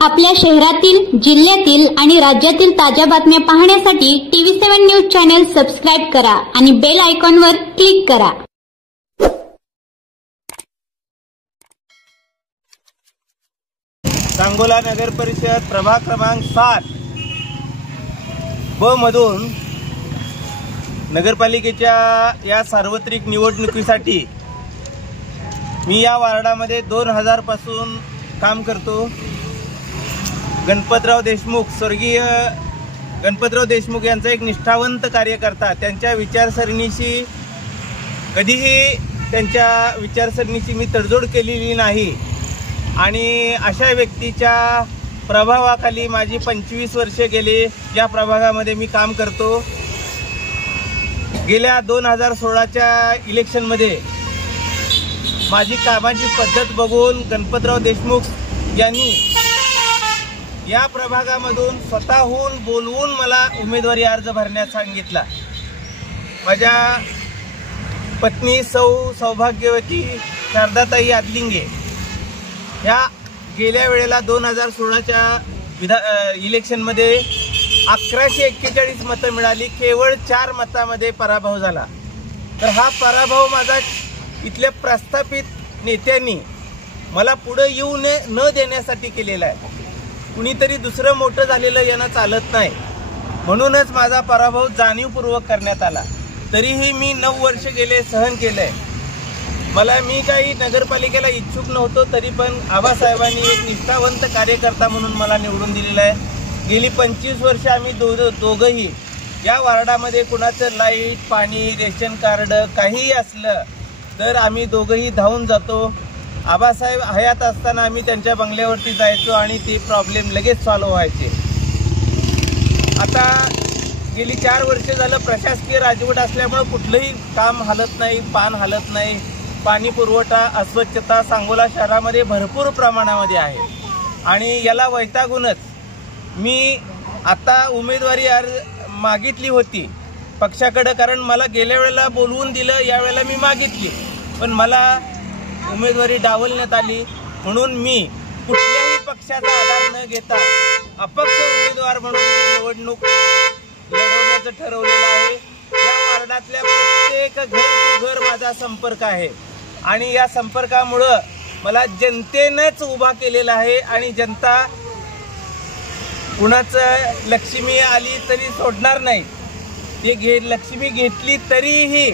आपल्या शहरातील, जिल्ह्यातील आणि राज्यातील ताज्या बातम्या पाहण्यासाठी TV7 न्यूज चॅनल सबस्क्राइब करा आणि बेल आयकॉनवर क्लिक करा। सांगोला नगर परिषद प्रभाग क्रमांक 7 ब मधून नगरपालिकेच्या या सार्वत्रिक निवडणुकीसाठी मी या वार्डामध्ये 2000 पासून काम करतो। गणपतराव देशमुख, स्वर्गीय गणपतराव देशमुख यांचा एक निष्ठावंत कार्यकर्ता, त्यांच्या विचारसरणीशी कधीही मी तडजोड केलेली नाही आणि अशा व्यक्तीच्या प्रभावाखाली माझी 25 वर्षे गेली या प्रभागामध्ये मी काम करतो। गेल्या 2016च्या इलेक्शनमध्ये माझी कामाची पद्धत बघून गणपतराव देशमुख यांनी या प्रभागामधून स्वतःहून बोलवून मला उमेदवारी अर्ज भरण्यास सांगितला। माझ्या पत्नी सौभाग्यवती शारदाताई आदलिंगे या गेल्या वेळेला 2016च्या इलेक्शनमध्ये 1141 मतं मिळाली, केवळ 4 मतामध्ये पराभव झाला। तर हा पराभव माझा इथल्या प्रस्थापित नेत्यांनी मला पुढे येऊ न देण्यासाठी केलेला आहे। कुणीतरी दुसरं मोठं झालेलं यांना चालत नाही, म्हणूनच माझा पराभव जाणीवपूर्वक करण्यात आला। तरीही मी 9 वर्ष गेले सहन केलंय। मी काही नगरपालिकेला इच्छुक नव्हतो, तरी पण आबासाहेबांनी एक निष्ठावंत कार्यकर्ता म्हणून मला निवडून दिलेला आहे। गेली 25 वर्ष आम्ही दोघंही या वार्डामध्ये कुणाचं लाईट, पाणी, रेशन कार्ड काहीही असलं तर आम्ही दोघंही धावून जातो। आबासाहेब हयात असताना आम्ही त्यांच्या बंगल्यावरती जायचो आणि ते प्रॉब्लेम लगेच सॉल्व्ह व्हायचे। आता गेली 4 वर्ष झालं प्रशासकीय राजवट असल्यामुळे कुठलंही काम हालत नाही, पान हालत नाही। पाणी पुरवठा, अस्वच्छता सांगोला शहरामध्ये भरपूर प्रमाणामध्ये आहे आणि याला वैतागूनच मी आता उमेदवारी अर्ज मागितली होती पक्षाकडे, कारण मला गेल्या वेळेला बोलवून दिलं, यावेळेला मी मागितली पण मला उमेदवारी डावलण्यात आली। म्हणून मी कुठल्याही पक्षाचा आधार न घेता अपक्ष उमेदवार म्हणून निवडणूक लढवण्याचं ठरवलेलं आहे। या वार्डातल्या प्रत्येक घर टू घर माझा संपर्क आहे आणि या संपर्कामुळे मला जनतेनेच उभा केलेला आहे आणि जनता कुणाचं लक्ष्मी आली तरी सोडणार नाही, ते लक्ष्मी घेतली तरीही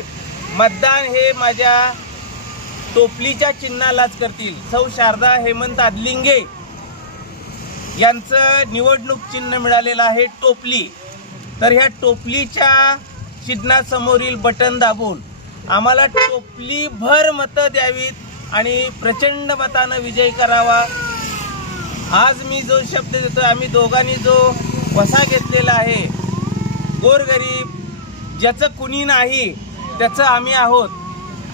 मतदान हे माझ्या टोपलीच्या चिन्हालाच करतील। सौ शारदा हेमंत आदलिंगे यांचं निवडणूक चिन्ह मिळालेलं आहे टोपली। तर ह्या टोपलीच्या चिन्हासमोरील बटन दाबून आम्हाला टोपली भर मतं द्यावीत आणि प्रचंड मतानं विजय करावा। आज मी जो शब्द देतो, आम्ही दोघांनी जो वसा घेतलेला आहे, गोरगरीब ज्याचं कुणी नाही त्याचं आम्ही आहोत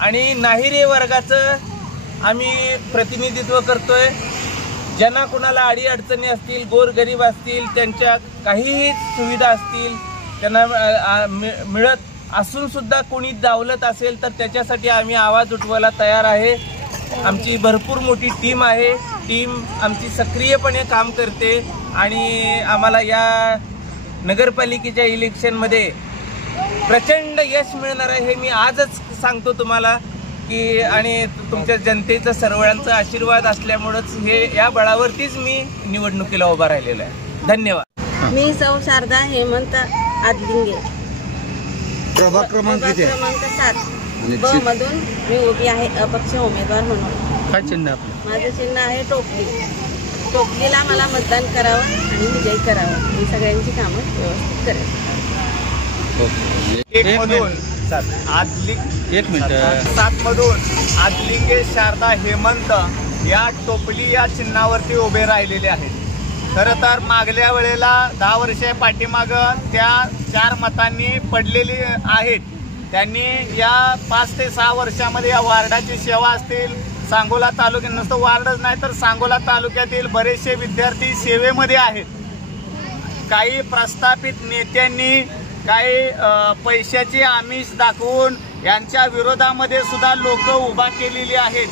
आणि नाहिरे वर्गाचं आम्ही प्रतिनिधित्व करतोय। ज्यांना कुणाला अडीअडचणी असतील, गोरगरीब असतील, त्यांच्या काहीही सुविधा असतील त्यांना मिळत असून सुद्धा कोणी दावलत असेल तर त्याच्यासाठी आम्ही आवाज उठवायला तयार आहे। आमची भरपूर मोठी टीम आहे, टीम आमची सक्रियपणे काम करते आणि आम्हाला या नगरपालिकेच्या इलेक्शनमध्ये प्रचंड यश मिळणार आहे हे मी आजच सांगतो तुम्हाला की, आणि तुमच्या जनतेचा सर्वांचा आशीर्वाद असल्यामुळेच या बळावरतीच मी निवडणुकीला उभा राहिलेलो आहे। धन्यवाद। मी सौ शारदा हेमंत आदलिंगे, प्रभाग क्रमांक 7 ब मधून मी उभी आहे अपक्ष उमेदवार म्हणून। काय चिन्ह आपलं? माझं चिन्ह आहे टोपली। टोपलीला मला मतदान करावं आणि विजय करावा, मी सगळ्यांची कामं व्यवस्थित करेन। 7 मधून आदलिंगे शारदा हेमंत या टोपली या चिन्हावरती उभे राहिलेले आहेत। खरं तर मागल्या वेळेला 10 वर्षे पाठीमागं त्या 4 मतांनी पडलेली आहेत। त्यांनी या 5 ते 6 वर्षामध्ये या वार्डाची सेवा असतील, सांगोला तालुक्यात नुसतं वार्डच नाही तर सांगोला तालुक्यातील बरेचसे विद्यार्थी सेवेमध्ये आहेत। काही प्रस्थापित नेत्यांनी काही पैशाची आमिष दाखवून यांच्या विरोधामध्ये सुद्धा लोक उभा केलेली आहेत।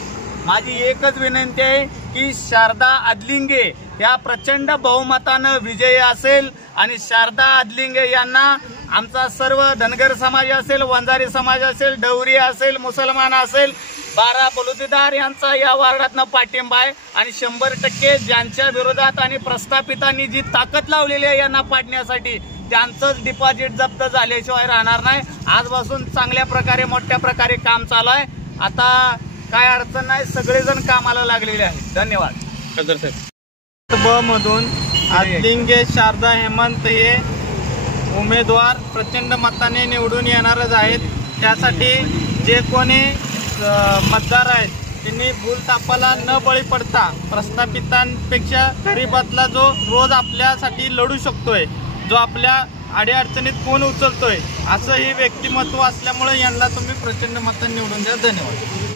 माझी एकच विनंती आहे की शारदा आदलिंगे या प्रचंड बहुमतानं विजयी असेल आणि शारदा अदलिंगे यांना आमचा सर्व धनगर समाज असेल, वंजारी समाज असेल, डवरी असेल, मुसलमान असेल, 12 बलुतेदार यांचा या वार्डातनं पाठिंबा आहे आणि 100% ज्यांच्या विरोधात आणि प्रस्थापितांनी जी ताकद लावलेली आहे यांना पाडण्यासाठी त्यांचंच डिपॉझिट जप्त झाल्याशिवाय राहणार नाही। आजपासून चांगल्या प्रकारे मोठ्या प्रकारे काम चालू आहे। आता काय अडचण नाही, सगळेजण कामाला लागलेले आहेत। धन्यवाद। खदर साहेब ब मधून अदलिंगे शारदा हेमंत हे उमेदवार प्रचंड मताने निवडून येणारच आहेत। त्यासाठी जे कोणी मतदार आहेत त्यांनी भूलथापाला न बळी पडता प्रस्थापितांपेक्षा गरीबातला जो रोज आपल्यासाठी लढू शकतोय, जो आपल्या अडीअडचणीत फोन उचलतोय, असं ही व्यक्तिमत्व असल्यामुळे यांना तुम्ही प्रचंड मतांनी निवडून द्या। धन्यवाद।